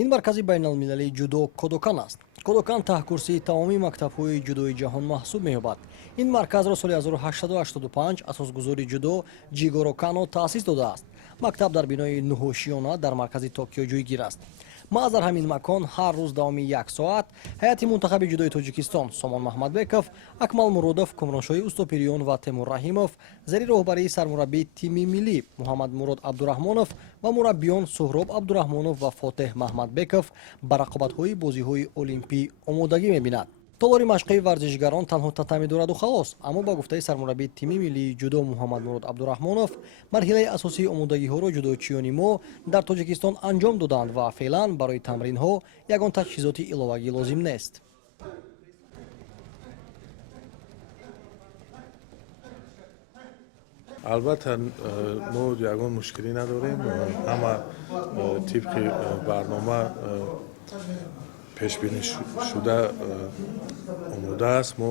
ин маркази байналмилалии ҷудо кодокан аст. Кодокан таҳкурсии тамоми мактабҳои ҷудои ҷаҳон маҳсуб меёбад. ин марказро соли 1885 асосгузори ҷудо Ҷигоро Кано таъсис додааст. мактаб дар бинои нуҳошиёна дар маркази Токио ҷойгир аст. маъз дар ҳамин макон ҳар рӯз давоми 1 соат ҳайати мунтахаби ҷудои Тоҷикистон Сомон Маҳмадбеков, Акмал Муродов, Кумроншоҳи Устопириён ва Темур Раҳимов зери роҳбарии сармураббии тими миллӣ Муҳаммад Мурод Абдураҳмонов ва мураббиён Суҳроб Абдураҳмонов ва Фотеҳ Маҳмадбеков ба рақобатҳои бозиҳои олимпӣ омодагӣ мебинад. Толори машқи варзишгарон танҳо татами дораду халос, аммо ба гуфтаи сармураббии тими миллии ҷудо Муҳаммад Мурод Абдураҳмонов, марҳилаи асосии омодагиҳоро ҷудочиёни мо дар Тоҷикистон анҷом доданд ва феълан барои тамринҳо ягон таҷҳизоти иловагӣ лозим нест. албатта мо ягон мушкилӣ надорем. ҳама тибқи барнома пешбинӣ шуда омода аст. мо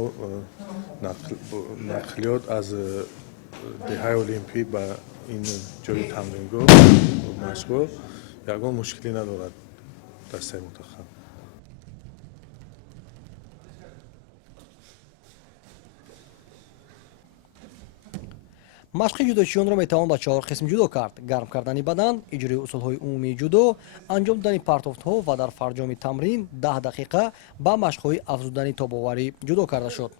нақлиёт аз деҳаи олимпӣ ба ин ҷои тамрингоҳ машқҳо ягон мушкилӣ надорад дастаи мутахам. машқи ҷудочиёнро метавон ба 4 қисм ҷудо кард: гарм кардани бадан, иҷрои усулҳои умумии ҷудо, анҷом додани партофтҳо ва дар фарҷоми тамрин 10 дақиқа ба машқҳои афзудани тобоварӣ ҷудо карда шуд.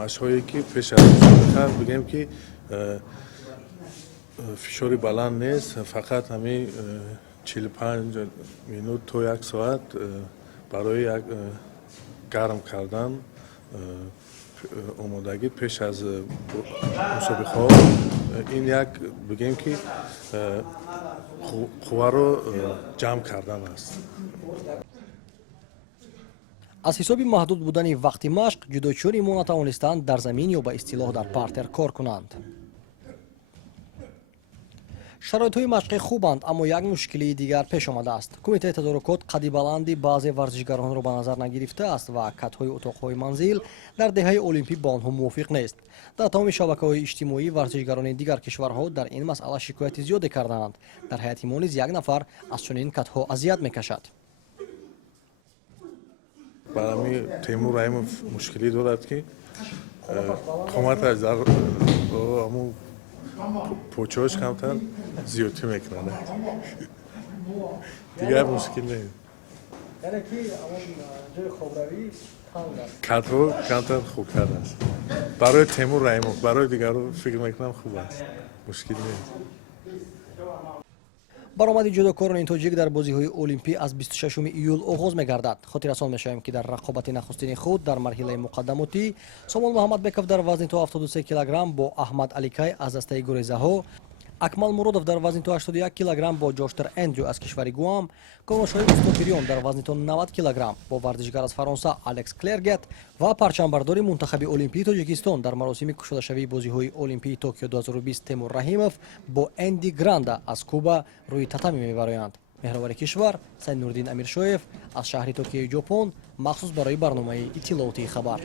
машқҳое ки пеш аз мусобиқа бигем ки фишори баланд нест, фақат ҳамин 45 минут то 1 соат барои як гарм кардан омодагӣ пеш аз мусобиқаҳо. ин як бигем ки қувваро ҷамъ кардан аст. аз ҳисоби маҳдуд будани вақти машқ ҷудочиёни мо натавонистанд дар замин ё ба истилоҳ дар партер кор кунанд. шароитҳои машқӣ хубанд, аммо як мушкилии дигар пеш омадааст. кумитаи тадорукот қадди баланди баъзе варзишгаронро ба назар нагирифтааст ва катҳои утоқҳои манзил дар деҳаи олимпӣ ба онҳо мувофиқ нест. дар тамоми шабакаҳои иҷтимоӣ варзишгарони дигар кишварҳо дар ин масъала шикояти зиёде кардаанд. дар ҳайати мо низ як нафар аз чунин катҳо азият мекашад. барами Темур Раҳимов мушкилӣ дорад ки қоматаш дар почош камтар зиёдтӣ мекунад. дигар мушкил не. катҳо камтар хубтар аст. барои Темур Раҳимов, барои дигарҳо фикр мекунам хуб аст. мушкил нест. баромади ҷудокорони тоҷик дар бозиҳои олимпӣ аз 26 июл оғоз мегардад. хотиррасон мешавем ки дар рақобати нахустини худ дар марҳилаи муқаддамотӣ Сомон Маҳмадбеков дар вазни то 73 кг бо Аҳмад Аликай аз дастаи гурезаҳо, Акмал Муродов дар вазни то 81 кг бо Ҷоштер Эндрю аз кишвари Гуам, Кумроншоҳи Устопириён дар вазни то 90 кг бо варзишгар аз Фаронса Алекс Клергет ва парчамбардори мунтахаби олимпии Тоҷикистон дар маросими кушодашавии бозиҳои олимпии Токио 2020 Темур Раҳимов бо Энди Гранда аз Куба рӯи татами мебароянд. меҳробари кишвар Сайнурдин Амиршоев аз шаҳри Токиои Ҷопон махсус барои барномаи иттилоотии хабар.